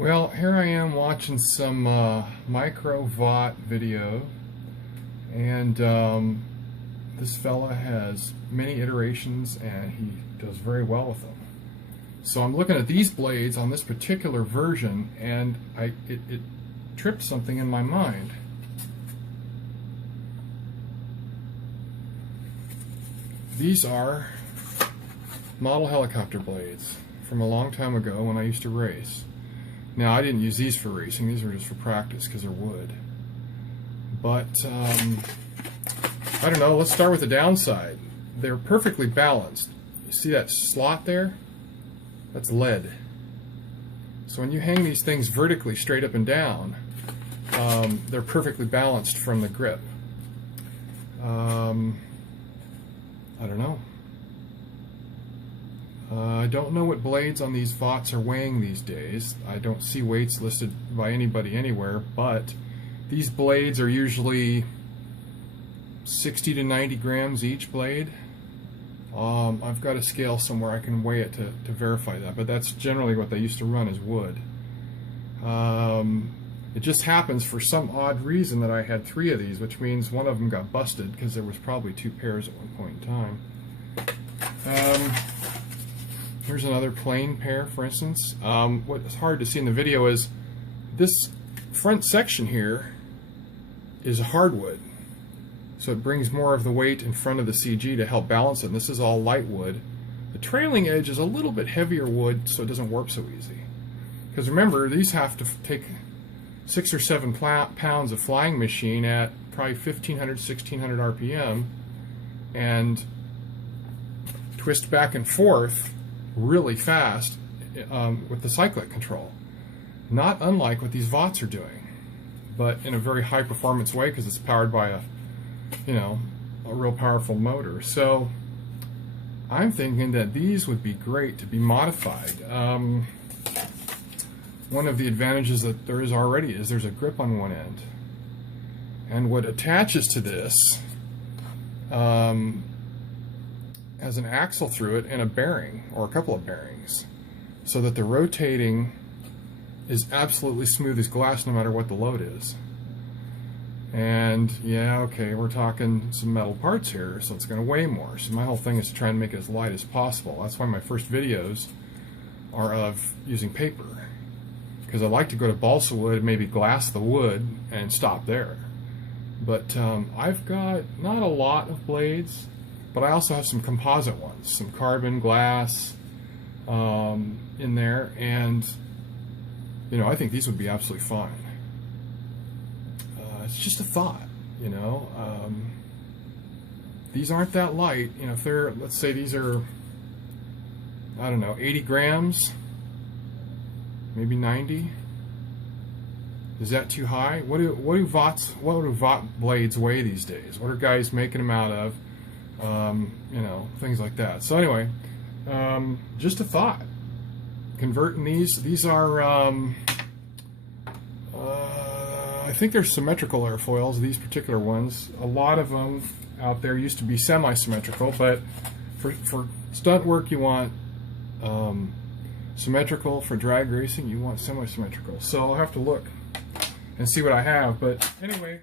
Well, here I am watching some micro vaught video, and this fella has many iterations and he does very well with them. So I'm looking at these blades on this particular version, and it tripped something in my mind. These are model helicopter blades from a long time ago when I used to race. Now, I didn't use these for racing, these were just for practice because they're wood. But, I don't know, let's start with the downside. They're perfectly balanced. You see that slot there? That's lead. So when you hang these things vertically straight up and down, they're perfectly balanced from the grip. I don't know. I don't know what blades on these vaughts are weighing these days. I don't see weights listed by anybody anywhere, but these blades are usually 60 to 90 grams each blade. I've got a scale somewhere I can weigh it to verify that, but that's generally what they used to run as wood. It just happens for some odd reason that I had 3 of these, which means one of them got busted because there was probably 2 pairs at one point in time. Here's another plain pair, for instance. What's hard to see in the video is this front section here is hardwood, so it brings more of the weight in front of the CG to help balance it, and this is all light wood. The trailing edge is a little bit heavier wood, so it doesn't warp so easy. Because remember, these have to take 6 or 7 pounds of flying machine at probably 1500, 1600 RPM and twist back and forth really fast with the cyclic control. Not unlike what these vaughts are doing, but in a very high performance way because it's powered by a real powerful motor. So I'm thinking that these would be great to be modified. One of the advantages that there is already is there's a grip on one end, and what attaches to this has an axle through it and a bearing, or a couple of bearings, so that the rotating is absolutely smooth as glass no matter what the load is. And yeah, okay, we're talking some metal parts here, so it's going to weigh more. So my whole thing is to try and make it as light as possible. That's why my first videos are of using paper, because I like to go to balsa wood, maybe glass the wood, and stop there. But I've got not a lot of blades, but I also have some composite ones, some carbon, glass in there, and I think these would be absolutely fine. It's just a thought, these aren't that light. If they're, let's say these are, I don't know, 80 grams, maybe 90. Is that too high? What do vaught blades weigh these days? What are guys making them out of? Things like that. So anyway, just a thought. Converting these are, I think they're symmetrical airfoils, these particular ones. A lot of them out there used to be semi-symmetrical, but for stunt work you want symmetrical. For drag racing you want semi-symmetrical. So I'll have to look and see what I have. But anyway,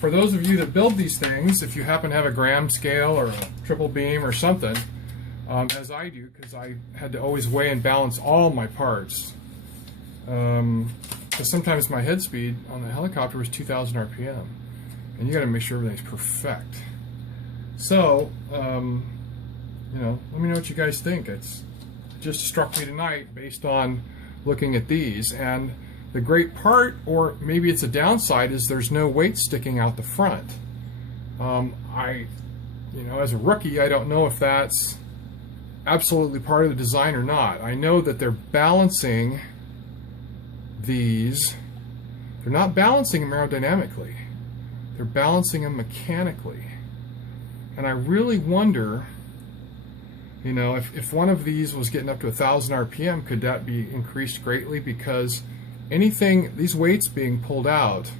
for those of you that build these things, if you happen to have a gram scale or a triple beam or something, as I do, because I had to always weigh and balance all my parts, because sometimes my head speed on the helicopter was 2000 RPM, and you got to make sure everything's perfect. So, let me know what you guys think. It just struck me tonight based on looking at these, and the great part, or maybe it's a downside, is there's no weight sticking out the front. As a rookie, I don't know if that's absolutely part of the design or not. I know that they're balancing these. They're not balancing them aerodynamically. They're balancing them mechanically. And I really wonder, if one of these was getting up to 1000 RPM, could that be increased greatly? Because these weights being pulled out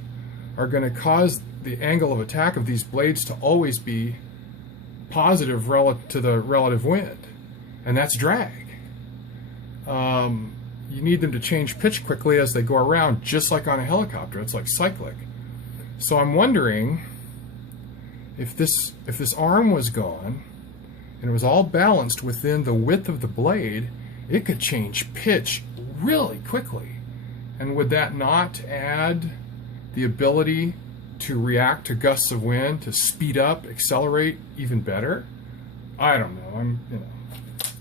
are going to cause the angle of attack of these blades to always be positive relative to the relative wind, and that's drag. you need them to change pitch quickly as they go around, just like on a helicopter. It's like cyclic. So I'm wondering if this arm was gone and it was all balanced within the width of the blade, it could change pitch really quickly. And would that not add the ability to react to gusts of wind, to speed up, accelerate even better? I don't know.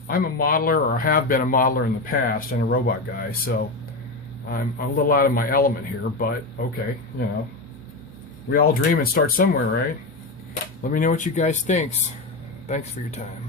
I'm a modeler, or have been a modeler in the past, and a robot guy, so I'm a little out of my element here, but okay, we all dream and start somewhere, right? Let me know what you guys think. Thanks for your time.